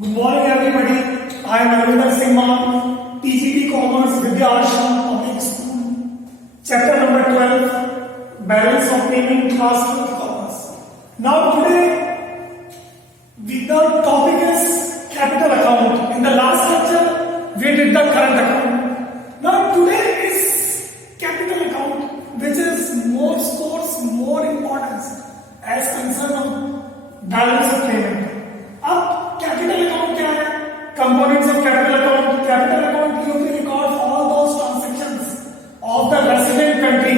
Good morning, everybody. I am Ravinder Singh Maan, TGP Commerce Vidya Ashram Public School. Chapter number 12, Balance of Payment, Class 12 Commerce. Now today, the topic is capital account. In the last lecture, we did the current account. Now today is capital account, which is more scores, more importance as concern of balance of payment. अब capital account क्या है? Components of capital account. Capital account you will record all those transactions of the resident country.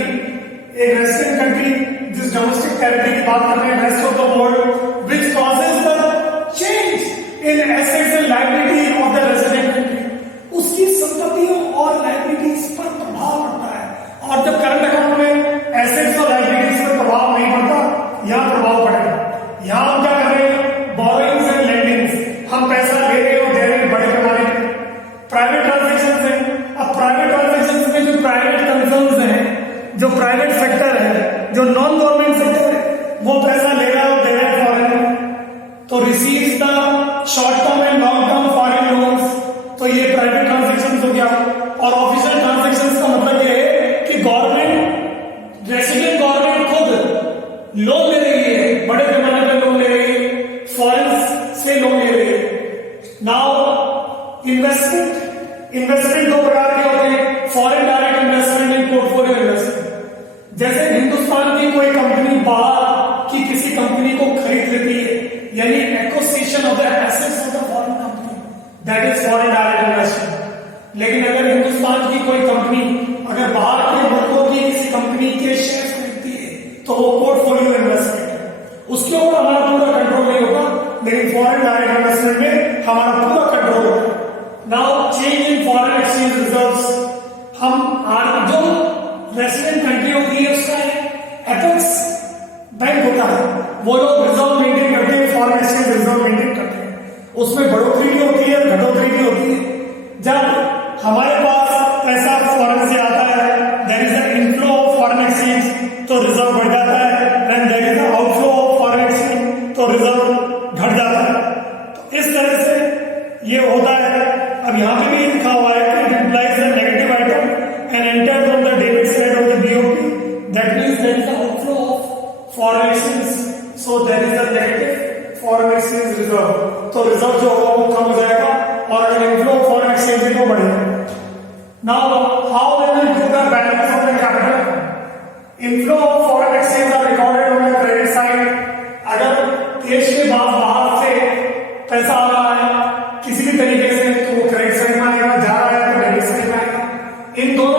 एक resident country जिस domestic territory की बात कर रहे हैं, rest of the world, which causes the change in assets and liability of the resident country. उसकी संपत्तियों और लायबिलिटीज पर प्रभाव पड़ता है. और जब करंट अकाउंट में एसेट्स और लायबिलिटीज पर प्रभाव नहीं पड़ता, यहां प्रभाव पड़ेगा. यहां हम क्या कर रहे हैं? Borrowings and lendings. हम पैसा ले रहे और दे रहे हैं बड़े पैमाने पे. प्राइवेट ट्रांजैक्शंस हैं. अब प्राइवेट ट्रांजैक्शंस में जो प्राइवेट कंसर्न्स हैं, जो प्राइवेट सेक्टर है, जो नॉन गवर्नमेंट सेक्टर है, वो पैसा ले रहा है और दे रहा है फॉरेन में. तो receives the short term and long term foreign loans. तो ये प्राइवेट ट्रांजैक्शंस हो गया. और ऑफिशियल ट्रांजैक्शंस का मतलब ये है कि गवर्नमेंट, रेसिडेंट गवर्नमेंट खुद लोन ले रही है, बड़े पैमाने पर लोन ले रही है, फॉरेन से लोन ले रही है. नाउ इन्वेस्टमेंट दो प्रकार के होते हैं. Foreign direct investment and portfolio investment. जैसे हिंदुस्तान की कोई कंपनी बाहर की किसी कंपनी को खरीद लेती है, यानी acquisition of the assets of the foreign company, that is foreign direct investment. लेकिन अगर हिंदुस्तान की कोई कंपनी अगर बाहर के मुल्कों की किसी कंपनी के शेयर खरीदती है, तो वो पोर्टफोलियो इन्वेस्टमेंट है. उसके ऊपर हमारा पूरा कंट्रोल नहीं होता, लेकिन फॉरेन डायरेक्ट इन्वेस्टमेंट में हमारा पूरा कंट्रोल होता है. Now change in foreign exchange reserves. हम जो रेसिडेंट कंट्री होती है उसका एपेक्स बैंक होता है, वो लोग रिजर्व मेंटेन करते हैं, फॉरेन एक्सचेंज रिजर्व मेंटेन करते हैं. उसमें बढ़ोतरी भी होती है, घटोतरी भी होती है. जब हमारे पास पैसा फॉरेन से आता है, there is a inflow of foreign exchange, तो रिजर्व बढ़ जाता है. And there is a outflow of foreign exchange, तो रिजर्व घट जाता है. तो इस तरह से ये होता है. अब यहां पे भी लिखा हुआ है कि it implies the negative item and enter from the debit side of the BOP. That means there is a outflow of foreign exchange, so there is a negative foreign exchange reserve. तो reserve जो होगा वो कम हो जाएगा और अगर inflow of foreign exchange है वो बढ़ेगा. Now how we will do the balance of the capital. Inflow of foreign exchange are recorded on the credit side. अगर देश के बाहर से पैसा आ रहा है किसी भी तरीके से, तो वो क्रेडिट साइड में आएगा. जा रहा है तो डेबिट साइड में आएगा. इन दोनों